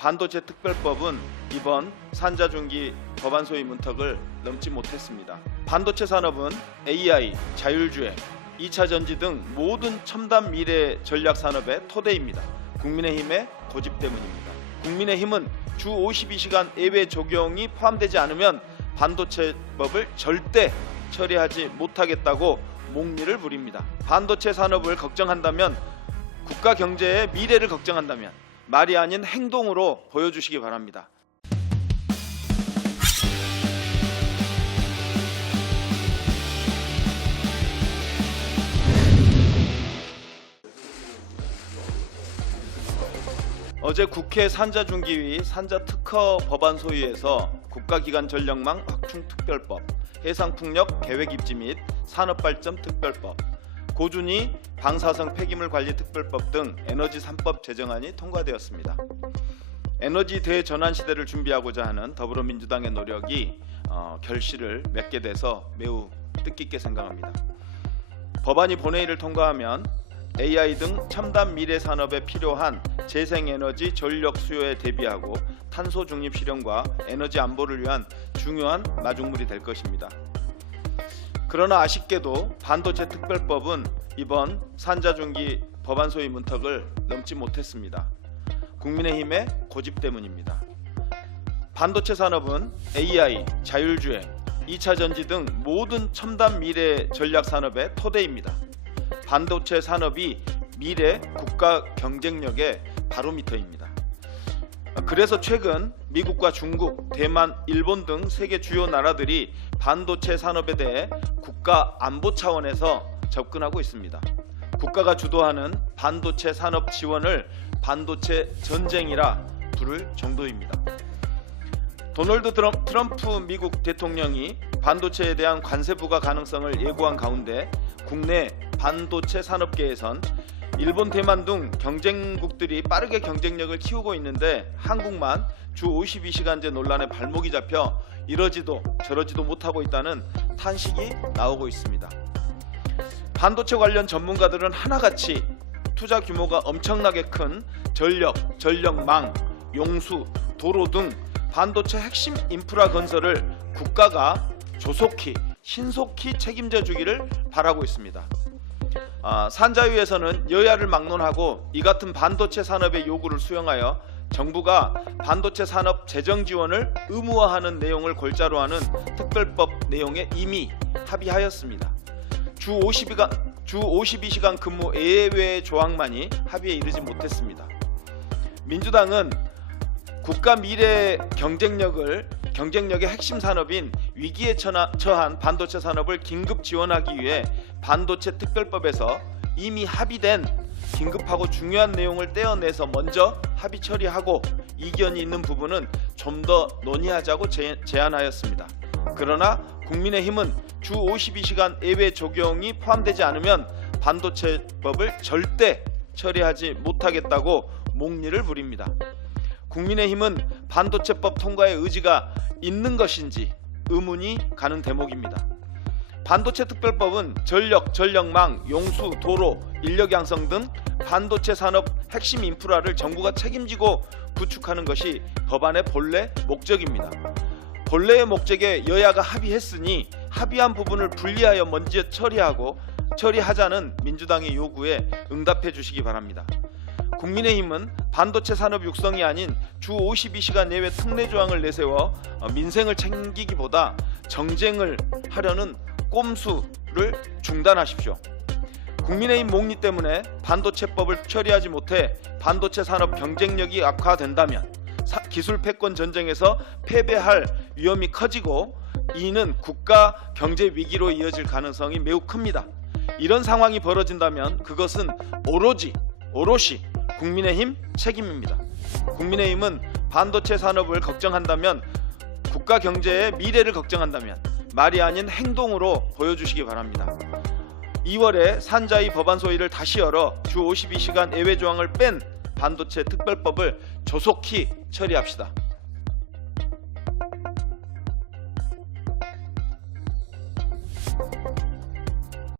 반도체 특별법은 이번 산자중기 법안 소위 문턱을 넘지 못했습니다. 반도체 산업은 AI, 자율주행, 2차 전지 등 모든 첨단 미래 전략 산업의 토대입니다. 국민의힘의 고집 때문입니다. 국민의힘은 주 52시간 예외 적용이 포함되지 않으면 반도체법을 절대 처리하지 못하겠다고 목리를 부립니다. 반도체 산업을 걱정한다면, 국가 경제의 미래를 걱정한다면 말이 아닌 행동으로 보여주시기 바랍니다. 어제 국회 산자중기위 산자특허 법안 소위에서 국가기관 전력망 확충특별법, 해상풍력 계획입지 및 산업발전 특별법, 고준위 방사성 폐기물 관리 특별법 등 에너지 3법 제정안이 통과되었습니다. 에너지 대전환 시대를 준비하고자 하는 더불어민주당의 노력이 결실을 맺게 돼서 매우 뜻깊게 생각합니다. 법안이 본회의를 통과하면 AI 등 첨단 미래 산업에 필요한 재생에너지 전력 수요에 대비하고 탄소 중립 실현과 에너지 안보를 위한 중요한 마중물이 될 것입니다. 그러나 아쉽게도 반도체 특별법은 이번 산자중기 법안 소위 문턱을 넘지 못했습니다. 국민의힘의 고집 때문입니다. 반도체 산업은 AI, 자율주행, 2차 전지 등 모든 첨단 미래 전략 산업의 토대입니다. 반도체 산업이 미래 국가 경쟁력의 바로미터입니다. 그래서 최근 미국과 중국, 대만, 일본 등 세계 주요 나라들이 반도체 산업에 대해 국가 안보 차원에서 접근하고 있습니다. 국가가 주도하는 반도체 산업 지원을 반도체 전쟁이라 부를 정도입니다. 도널드 트럼프 미국 대통령이 반도체에 대한 관세 부과 가능성을 예고한 가운데 국내 반도체 산업계에선 일본, 대만 등 경쟁국들이 빠르게 경쟁력을 키우고 있는데 한국만 주 52시간제 논란에 발목이 잡혀 이러지도 저러지도 못하고 있다는 탄식이 나오고 있습니다. 반도체 관련 전문가들은 하나같이 투자 규모가 엄청나게 큰 전력, 전력망, 용수, 도로 등 반도체 핵심 인프라 건설을 국가가 조속히 신속히 책임져 주기를 바라고 있습니다. 산자위에서는 여야를 막론하고 이 같은 반도체 산업의 요구를 수용하여 정부가 반도체 산업 재정 지원을 의무화하는 내용을 골자로 하는 특별법 내용에 이미 합의하였습니다. 주 52시간 근무 예외 조항만이 합의에 이르지 못했습니다. 민주당은 국가 미래 경쟁력의 핵심 산업인 위기에 처한 반도체 산업을 긴급 지원하기 위해 반도체 특별법에서 이미 합의된 긴급하고 중요한 내용을 떼어내서 먼저 합의 처리하고 이견이 있는 부분은 좀 더 논의하자고 제안하였습니다. 그러나 국민의힘은 주 52시간 예외 적용이 포함되지 않으면 반도체법을 절대 처리하지 못하겠다고 목리를 부립니다. 국민의힘은 반도체법 통과의 의지가 있는 것인지 의문이 가는 대목입니다. 반도체 특별법은 전력, 전력망, 용수, 도로, 인력 양성 등 반도체 산업 핵심 인프라를 정부가 책임지고 구축하는 것이 법안의 본래 목적입니다. 본래의 목적에 여야가 합의했으니 합의한 부분을 분리하여 먼저 처리하자는 민주당의 요구에 응답해 주시기 바랍니다. 국민의힘은 반도체 산업 육성이 아닌 주 52시간 예외 특례 조항을 내세워 민생을 챙기기보다 정쟁을 하려는 꼼수를 중단하십시오. 국민의힘 목리 때문에 반도체법을 처리하지 못해 반도체 산업 경쟁력이 악화된다면 기술 패권 전쟁에서 패배할 위험이 커지고 이는 국가 경제 위기로 이어질 가능성이 매우 큽니다. 이런 상황이 벌어진다면 그것은 오롯이 국민의힘 책임입니다. 국민의힘은 반도체 산업을 걱정한다면, 국가 경제의 미래를 걱정한다면 말이 아닌 행동으로 보여주시기 바랍니다. 2월에 산자위 법안 소위를 다시 열어 주 52시간 예외 조항을 뺀 반도체 특별법을 조속히 처리합시다.